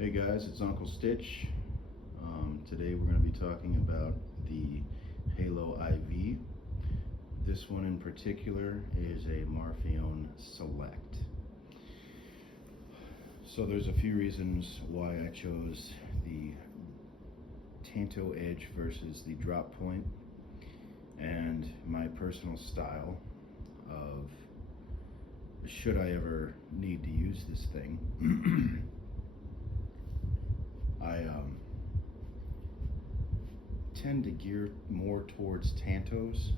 Hey guys, it's Uncle Stitch. Today we're going to be talking about the Halo IV. This one in particular is a Marfione Select. So there's a few reasons why I chose the Tanto Edge versus the drop point, and my personal style of should I ever need to use this thing. I tend to gear more towards Tantos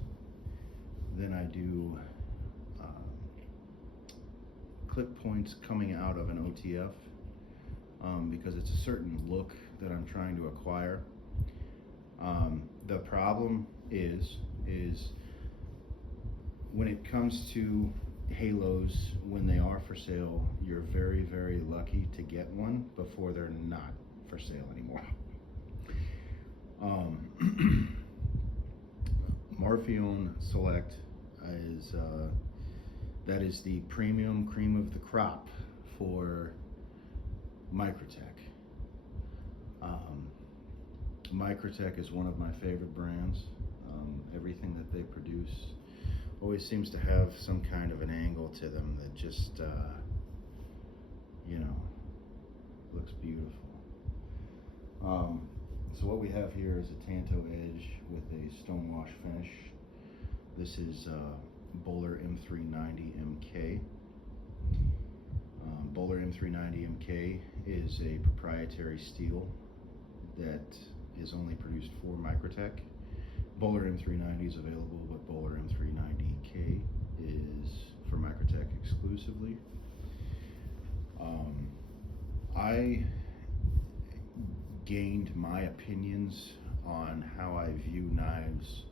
than I do clip points coming out of an OTF, because it's a certain look that I'm trying to acquire. The problem is when it comes to Halos, when they are for sale, you're very, very lucky to get one before they're not for sale anymore. Marfione Select is that is the premium cream of the crop for Microtech. Microtech is one of my favorite brands. Everything that they produce always seems to have some kind of an angle to them that just looks beautiful. So what we have here is a Tanto Edge with a stonewash finish. This is Bowler M390 MK. Bowler M390 MK is a proprietary steel that is only produced for Microtech. Bowler M390 is available, but Bowler M390K is for Microtech exclusively. I gained my opinions on how I view knives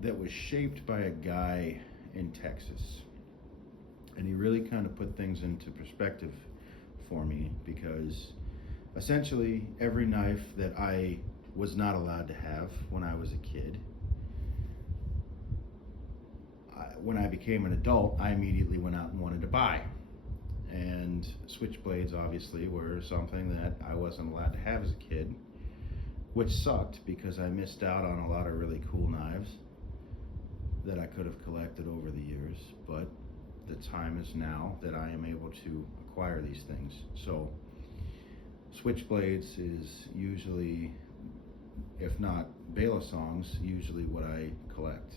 that was shaped by a guy in Texas, and he really kind of put things into perspective for me, because essentially every knife that I was not allowed to have when I was a kid, when I became an adult, I immediately went out and wanted to buy. And switchblades obviously were something that I wasn't allowed to have as a kid, which sucked because I missed out on a lot of really cool knives that I could have collected over the years. But the time is now that I am able to acquire these things. So switchblades is usually, if not Balisongs, usually what I collect.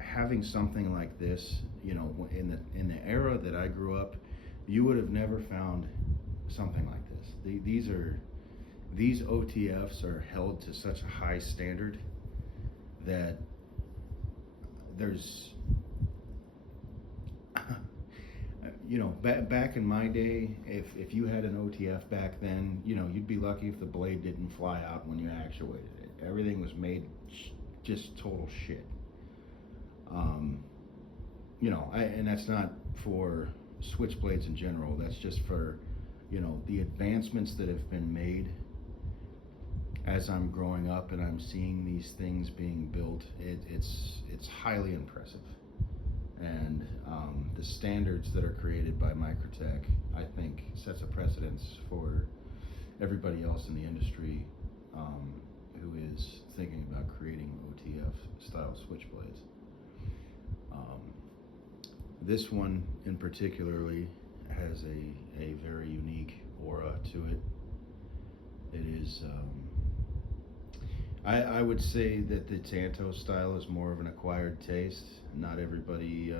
Having something like this, in the era that I grew up, you would have never found something like this. These OTFs are held to such a high standard that there's back in my day, if you had an OTF back then, you'd be lucky if the blade didn't fly out when you actuated it. Everything was made just total shit. And that's not for switchblades in general. That's just for, the advancements that have been made as I'm growing up and I'm seeing these things being built. It's highly impressive. And the standards that are created by Microtech, I think, sets a precedence for everybody else in the industry who is thinking about creating OTF style switchblades. This one in particularly has a very unique aura to it. It is, I would say that the Tanto style is more of an acquired taste. Not everybody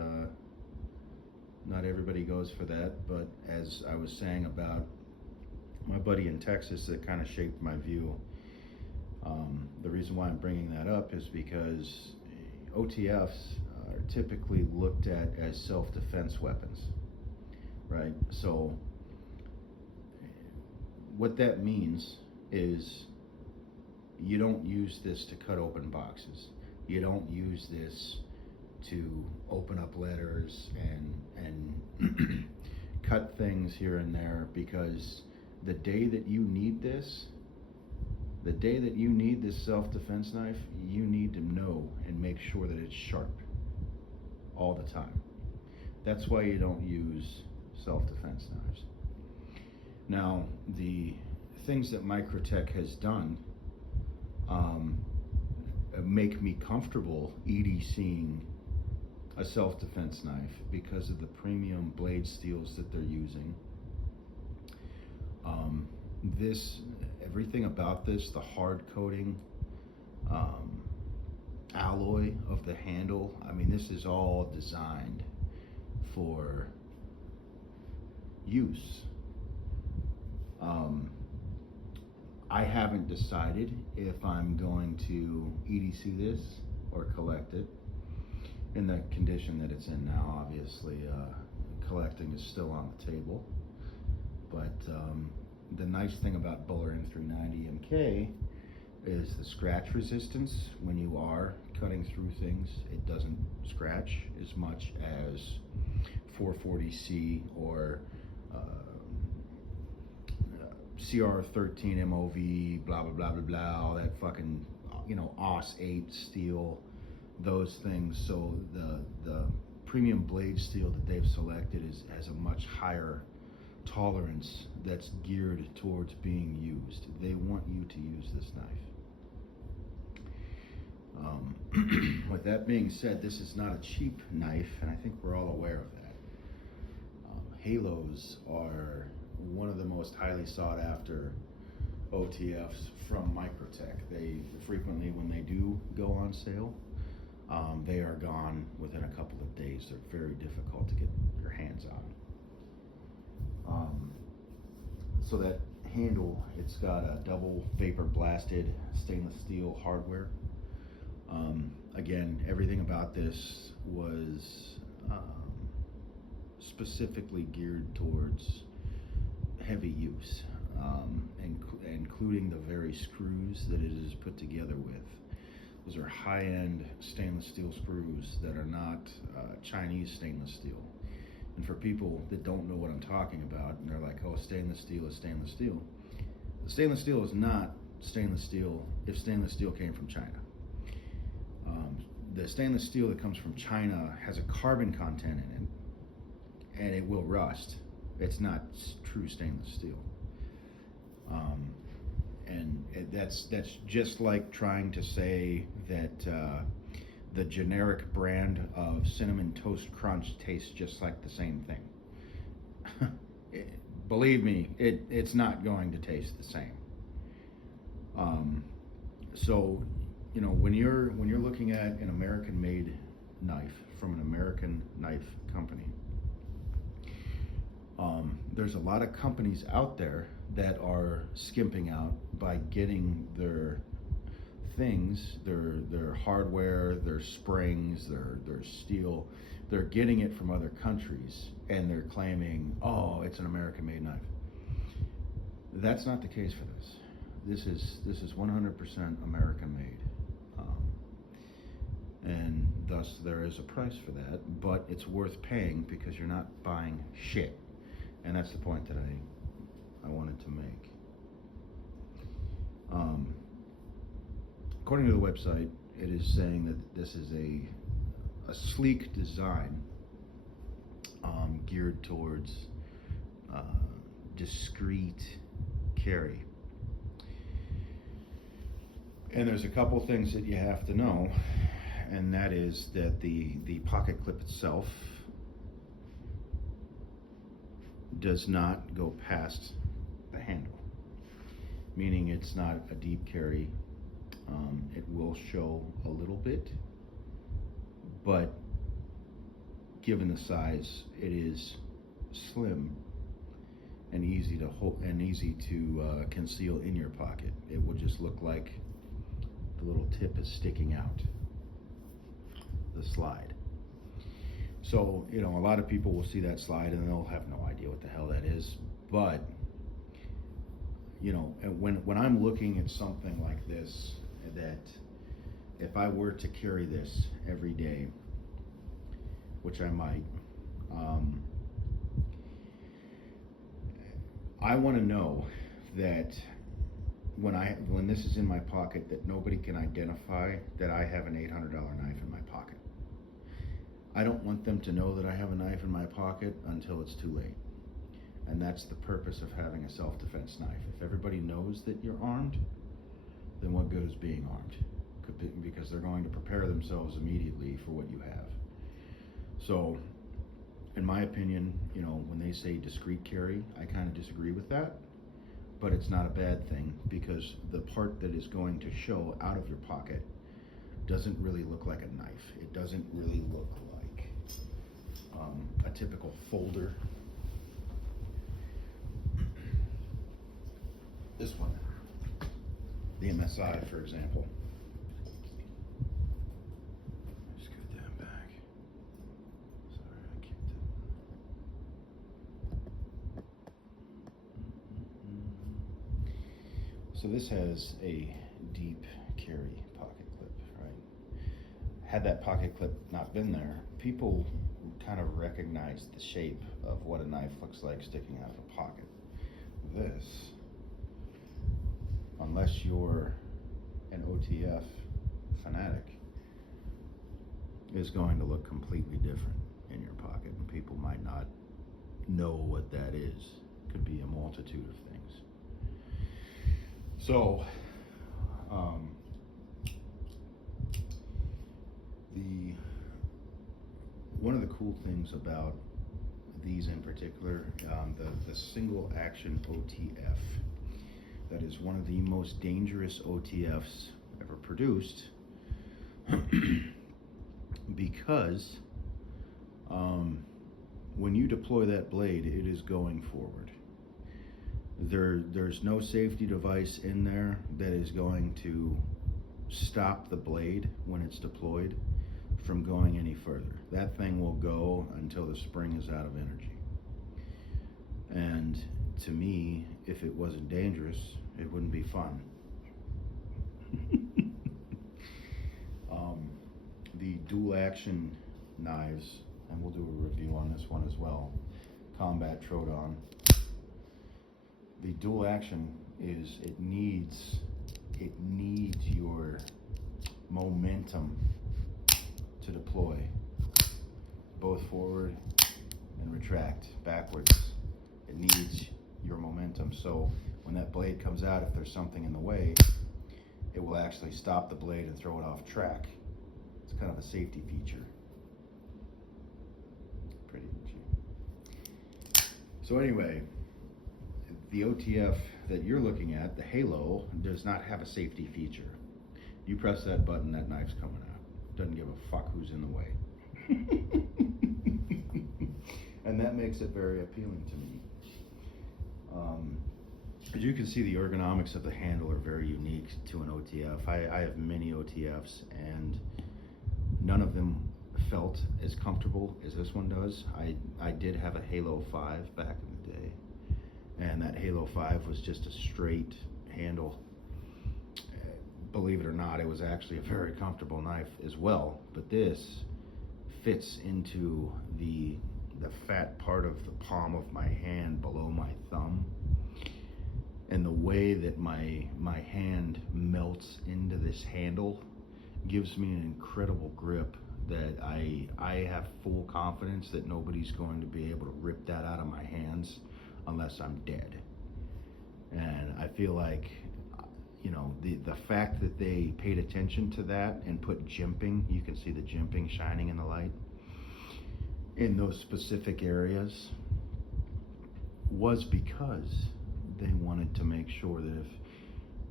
goes for that, but as I was saying about my buddy in Texas, that kind of shaped my view. The reason why I'm bringing that up is because OTFs are typically looked at as self-defense weapons, right? So what that means is you don't use this to cut open boxes. You don't use this to open up letters and cut things here and there, because the day that you need this, The day that you need this self-defense knife, you need to know and make sure that it's sharp all the time. That's why you don't use self-defense knives. Now, the things that Microtech has done make me comfortable EDCing a self-defense knife because of the premium blade steels that they're using. Everything about this, the hard coating, alloy of the handle, I mean, this is all designed for use. I haven't decided if I'm going to EDC this or collect it in the condition that it's in now. Obviously, collecting is still on the table, but the nice thing about Bowler M390 MK is the scratch resistance. When you are cutting through things, it doesn't scratch as much as 440C or CR13 MOV, blah blah blah blah blah, all that fucking, you know, AUS 8 steel, those things. So the premium blade steel that they've selected has a much higher tolerance that's geared towards being used. They want you to use this knife. With that being said, this is not a cheap knife, and I think we're all aware of that. Halos are one of the most highly sought after OTFs from Microtech. They frequently, when they do go on sale, they are gone within a couple of days. They're very difficult to get your hands on. So that handle, it's got a double vapor blasted stainless steel hardware. Again, everything about this was specifically geared towards heavy use, including the very screws that it is put together with. Those are high-end stainless steel screws that are not Chinese stainless steel. And for people that don't know what I'm talking about, and they're like, oh, stainless steel is stainless steel. The stainless steel is not stainless steel if stainless steel came from China. The stainless steel that comes from China has a carbon content in it, and it will rust. It's not true stainless steel. That's just like trying to say that the generic brand of Cinnamon Toast Crunch tastes just like the same thing. Believe me, it's not going to taste the same. So, you know, when you're looking at an American-made knife from an American knife company, there's a lot of companies out there that are skimping out by getting their things, their hardware, their springs, their steel, they're getting it from other countries, and they're claiming, oh, it's an American-made knife. That's not the case for this. This is 100% American-made, and thus there is a price for that, but it's worth paying because you're not buying shit. And that's the point that I wanted to make. According to the website, it is saying that this is a sleek design geared towards discreet carry. And there's a couple things that you have to know, and that is that the pocket clip itself does not go past the handle, meaning it's not a deep carry. It will show a little bit, but given the size, it is slim and easy to hold and easy to conceal in your pocket. It will just look like the little tip is sticking out, the slide. So, you know, a lot of people will see that slide and they'll have no idea what the hell that is. But, you know, when I'm looking at something like this, that if I were to carry this every day, which I might, I want to know that when this is in my pocket, that nobody can identify that I have an $800 knife in my pocket. I don't want them to know that I have a knife in my pocket until it's too late. And that's the purpose of having a self-defense knife. If everybody knows that you're armed, then what good is being armed? Because they're going to prepare themselves immediately for what you have. So, in my opinion, you know, when they say discreet carry, I kind of disagree with that. But it's not a bad thing, because the part that is going to show out of your pocket doesn't really look like a knife. It doesn't really look like a typical folder. This one, the MSI, for example. Scoot that back. Sorry, I kicked it. So this has a deep carry pocket clip, right? Had that pocket clip not been there, people kind of recognize the shape of what a knife looks like sticking out of a pocket. This, unless you're an OTF fanatic, is going to look completely different in your pocket, and people might not know what that is. Could be a multitude of things. So, one of the cool things about these in particular, the single action OTF, that is one of the most dangerous OTFs ever produced, because when you deploy that blade, it is going forward. There's no safety device in there that is going to stop the blade when it's deployed from going any further. That thing will go until the spring is out of energy. And to me, if it wasn't dangerous, it wouldn't be fun. The dual action knives, and we'll do a review on this one as well, Combat Troodon. The dual action is, it needs your momentum to deploy, both forward and retract backwards. It needs your momentum. So when that blade comes out, if there's something in the way, it will actually stop the blade and throw it off track. It's kind of a safety feature. Pretty cheap. So anyway, the OTF that you're looking at, the Halo, does not have a safety feature. You press that button, that knife's coming out. Doesn't give a fuck who's in the way. And that makes it very appealing to me. As you can see, the ergonomics of the handle are very unique to an OTF. I have many OTFs, and none of them felt as comfortable as this one does. I did have a Halo 5 back in the day, and that Halo 5 was just a straight handle. Believe it or not, it was actually a very comfortable knife as well, but this fits into the fat part of the palm of my hand below my thumb, and the way that my hand melts into this handle gives me an incredible grip that I have full confidence that nobody's going to be able to rip that out of my hands unless I'm dead. And I feel like, you know, the fact that they paid attention to that and put jimping, you can see the jimping shining in the light, in those specific areas, was because they wanted to make sure that if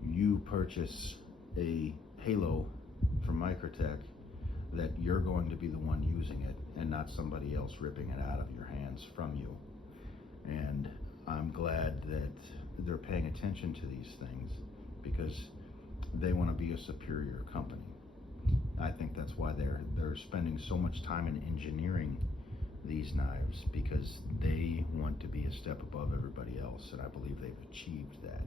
you purchase a Halo from Microtech, that you're going to be the one using it and not somebody else ripping it out of your hands from you. And I'm glad that they're paying attention to these things, because they want to be a superior company. I think that's why they're spending so much time in engineering these knives, because they want to be a step above everybody else, and I believe they've achieved that.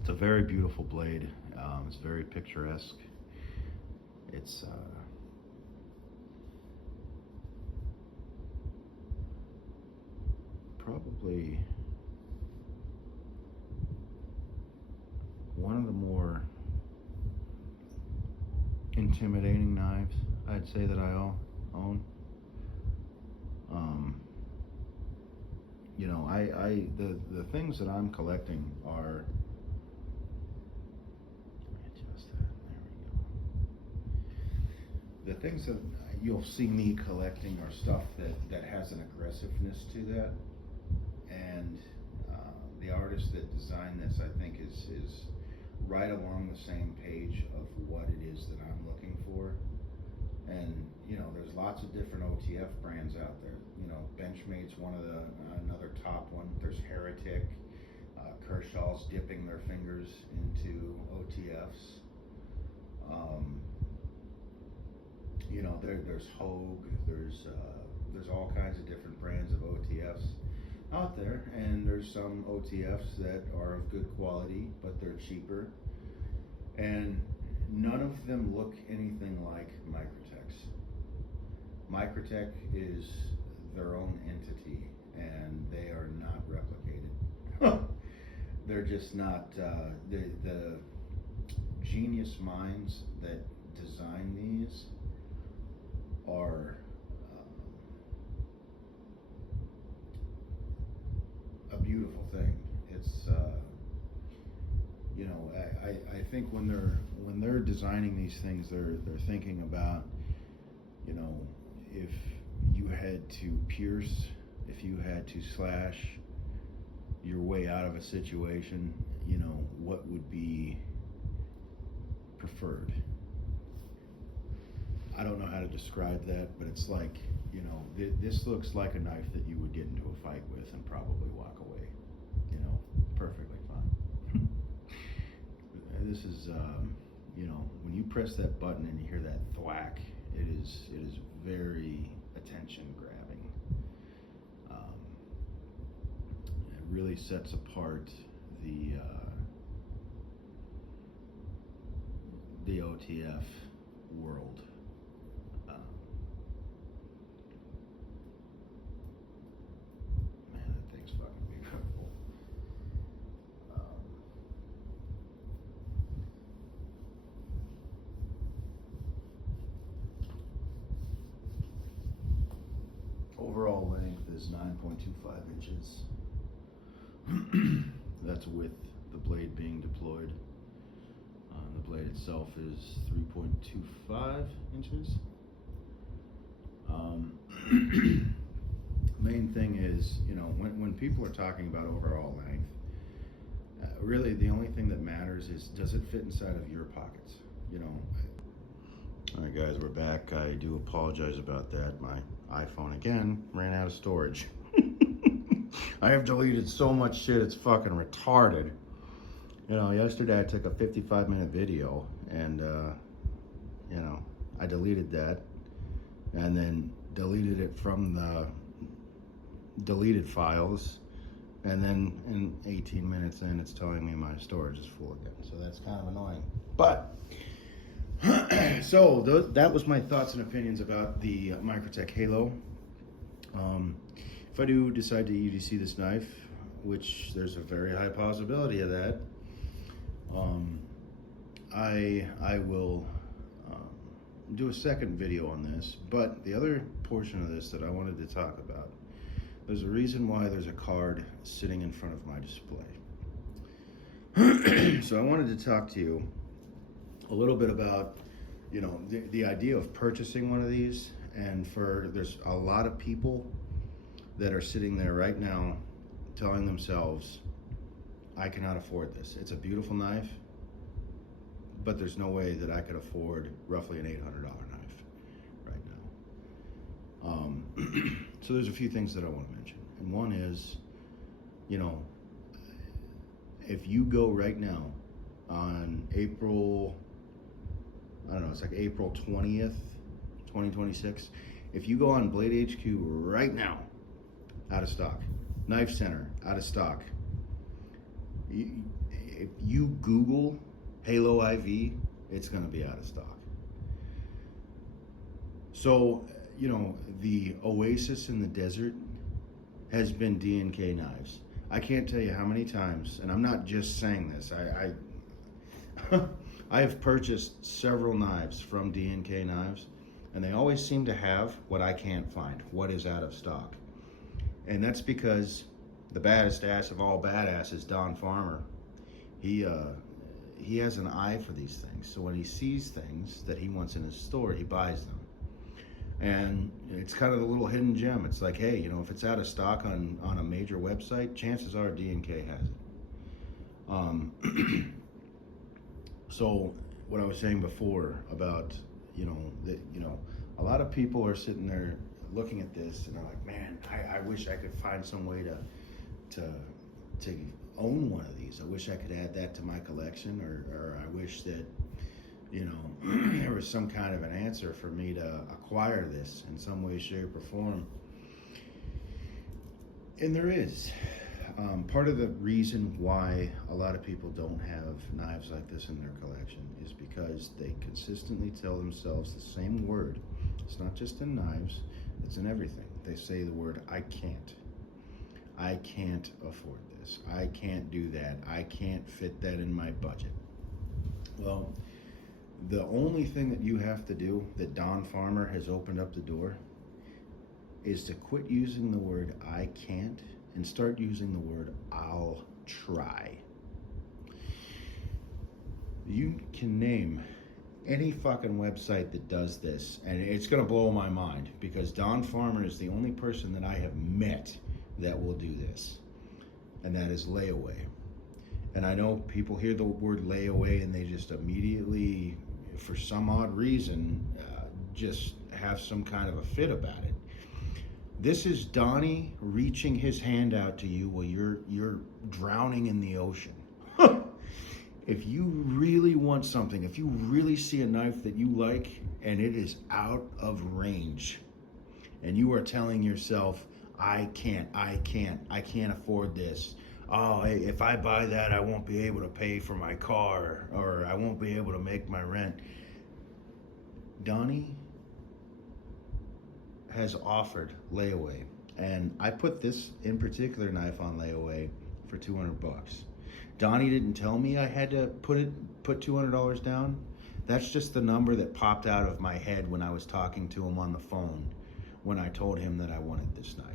It's a very beautiful blade. It's very picturesque. It's probably one of the more intimidating knives I'd say that I own. You know, the things that I'm collecting are, adjust that, there we go. The things that you'll see me collecting are stuff that has an aggressiveness to that, and the artist that designed this, I think, is right along the same page of what it is that I'm looking for. And you know, there's lots of different OTF brands out there. You know, Benchmade's one of the another top one. There's Heretic, Kershaw's dipping their fingers into OTFs. You know, there's Hogue. There's all kinds of different brands of OTFs out there, and there's some OTFs that are of good quality, but they're cheaper, and none of them look anything like Microtech's. Microtech is their own entity, and they are not replicated. They're just not. The genius minds that design these are a beautiful thing. It's you know, I think when they're designing these things, they're thinking about, you know, if you had to pierce, if you had to slash your way out of a situation, you know, what would be preferred. I don't know how to describe that, but it's like, you know, this looks like a knife that you would get into a fight with and probably walk away, you know, perfectly fine. This is, you know, when you press that button and you hear that thwack, it is very attention grabbing. It really sets apart the OTF world. Man, that thing's fucking beautiful. Overall length is 9.25 inches. That's with the blade being deployed. The blade itself is 3.25 inches. Main thing is, you know, when people are talking about overall length, really the only thing that matters is, does it fit inside of your pockets, you know? All right, guys, we're back. I do apologize about that. My iPhone again ran out of storage. I have deleted so much shit, it's fucking retarded. You know, yesterday I took a 55-minute video, and you know, I deleted that and then deleted it from the deleted files, and then in 18 minutes in, it's telling me my storage is full again. So that's kind of annoying. But so that was my thoughts and opinions about the Microtech Halo. If I do decide to UDC this knife, which there's a very high possibility of that, I will do a second video on this. But the other portion of this that I wanted to talk about, there's a reason why there's a card sitting in front of my display. So I wanted to talk to you a little bit about, you know, the idea of purchasing one of these. And there's a lot of people that are sitting there right now telling themselves, I cannot afford this. It's a beautiful knife, but there's no way that I could afford roughly an $800 knife right now. So there's a few things that I want to mention. And one is, you know, if you go right now on April, I don't know, it's like April 20th, 2026. If you go on Blade HQ right now, out of stock. Knife Center, out of stock. If you Google Halo IV, it's going to be out of stock. So, you know, the oasis in the desert has been D&K knives. I can't tell you how many times, and I'm not just saying this, I have purchased several knives from D&K Knives, and they always seem to have what I can't find, what is out of stock. And that's because the baddest ass of all badasses, Don Farmer, he has an eye for these things. So when he sees things that he wants in his store, he buys them. And it's kind of the little hidden gem. It's like, hey, you know, if it's out of stock on a major website, chances are D&K has it. So what I was saying before about, a lot of people are sitting there looking at this and they're like, man, I wish I could find some way to own one of these. I wish I could add that to my collection, or I wish that, there was some kind of an answer for me to acquire this in some way, shape, or form. And there is. Part of the reason why a lot of people don't have knives like this in their collection is because they consistently tell themselves the same word. It's not just in knives, it's in everything. They say the word, I can't. I can't afford this. I can't do that. I can't fit that in my budget. Well, the only thing that you have to do, that Don Farmer has opened up the door, is to quit using the word I can't and start using the word I'll try. You can name any fucking website that does this, and it's gonna blow my mind, because Don Farmer is the only person that I have met that will do this, and that is layaway. And I know people hear the word layaway and they just immediately, for some odd reason, just have some kind of a fit about it. This is Donnie reaching his hand out to you while you're drowning in the ocean. If you really want something, if you really see a knife that you like and it is out of range, and you are telling yourself, I can't afford this. Oh, if I buy that, I won't be able to pay for my car, or I won't be able to make my rent. Donnie has offered layaway, and I put this in particular knife on layaway for $200. Donnie didn't tell me I had to put $200 down. That's just the number that popped out of my head when I was talking to him on the phone when I told him that I wanted this knife.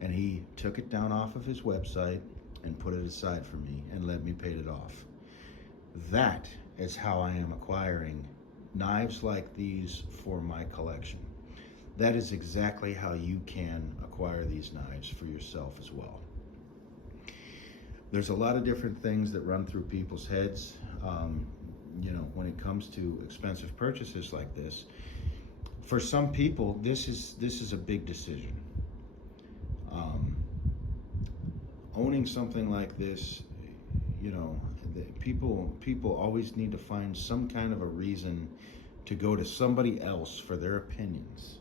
And he took it down off of his website and put it aside for me and let me pay it off. That is how I am acquiring knives like these for my collection. That is exactly how you can acquire these knives for yourself as well. There's a lot of different things that run through people's heads, when it comes to expensive purchases like this. For some people, this is a big decision. Owning something like this, people always need to find some kind of a reason to go to somebody else for their opinions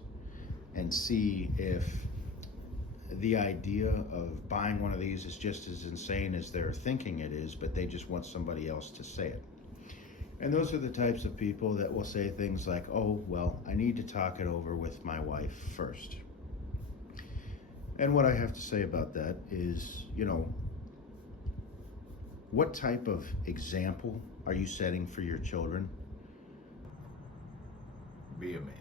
and see if the idea of buying one of these is just as insane as they're thinking it is, but they just want somebody else to say it. And those are the types of people that will say things like, oh, well, I need to talk it over with my wife first. And what I have to say about that is, what type of example are you setting for your children? Be a man.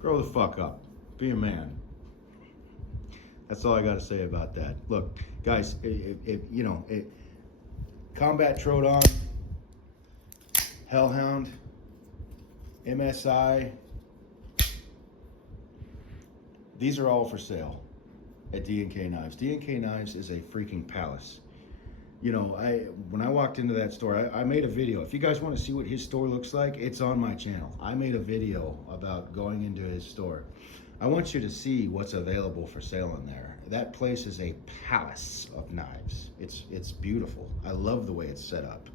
Grow the fuck up. Be a man. That's all I got to say about that. Look, guys, Combat Troodon, Hellhound, MSI, these are all for sale at D&K Knives. D&K Knives is a freaking palace. When I walked into that store, I made a video. If you guys want to see what his store looks like, it's on my channel. I made a video about going into his store. I want you to see what's available for sale in there. That place is a palace of knives. It's beautiful. I love the way it's set up.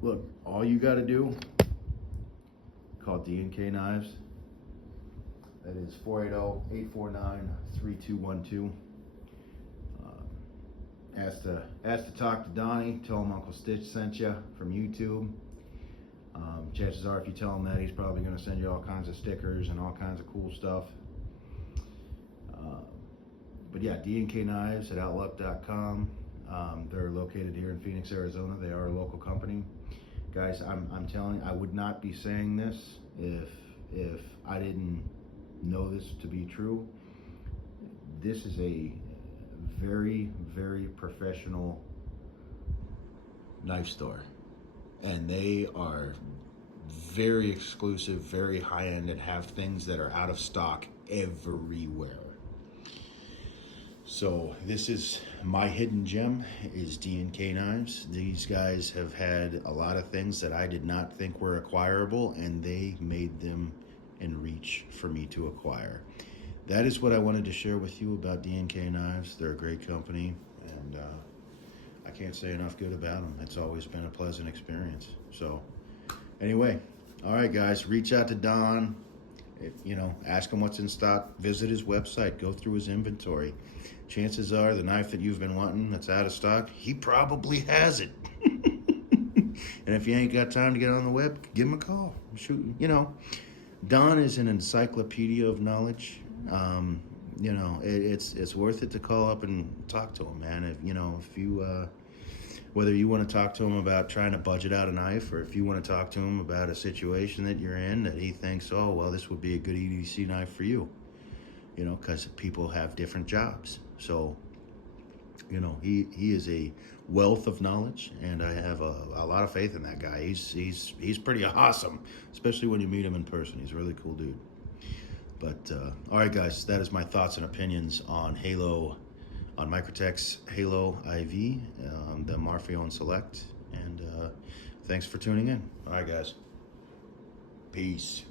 Look, all you got to do, call D&K Knives. That is 480-849-3212. Ask to talk to Donnie. Tell him Uncle Stitch sent you from YouTube. Chances are, if you tell him that, he's probably going to send you all kinds of stickers and all kinds of cool stuff. But yeah, D&K Knives at outlook.com. They're located here in Phoenix, Arizona. They are a local company. Guys, I'm telling you, I would not be saying this if I didn't know this to be true. This is a very, very professional knife store, and they are very exclusive, very high end, and have things that are out of stock everywhere. So this is my hidden gem, is D&K Knives. These guys have had a lot of things that I did not think were acquirable, and they made them in reach for me to acquire. That is what I wanted to share with you about D&K Knives. They're a great company, and I can't say enough good about them. It's always been a pleasant experience. So anyway, all right, guys, reach out to Don. Ask him what's in stock. Visit his website. Go through his inventory. Chances are the knife that you've been wanting that's out of stock, he probably has it. And if you ain't got time to get on the web, give him a call. Shoot, Don is an encyclopedia of knowledge. It's worth it to call up and talk to him, man. If you whether you want to talk to him about trying to budget out a knife, or if you want to talk to him about a situation that you're in that he thinks, oh, well, this would be a good EDC knife for you, because people have different jobs. So, he is a wealth of knowledge, and I have a lot of faith in that guy. He's pretty awesome, especially when you meet him in person. He's a really cool dude. But, all right, guys, that is my thoughts and opinions on Microtech's Halo IV, the Marfion Select. And thanks for tuning in. All right, guys. Peace.